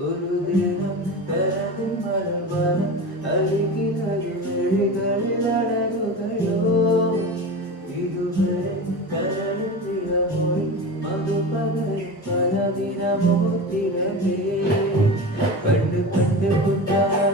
ഒരു ദിനം കരവിൻ മലർവാനം അരികിലൊരു വിഴികളിൽ അടരുകയോ ഇതുവരെ കരളിൽ തിരമൊഴി മധുപകരി പല ദിനമോ തിരമേ പണ്ട് പണ്ട് കുറ്റമായി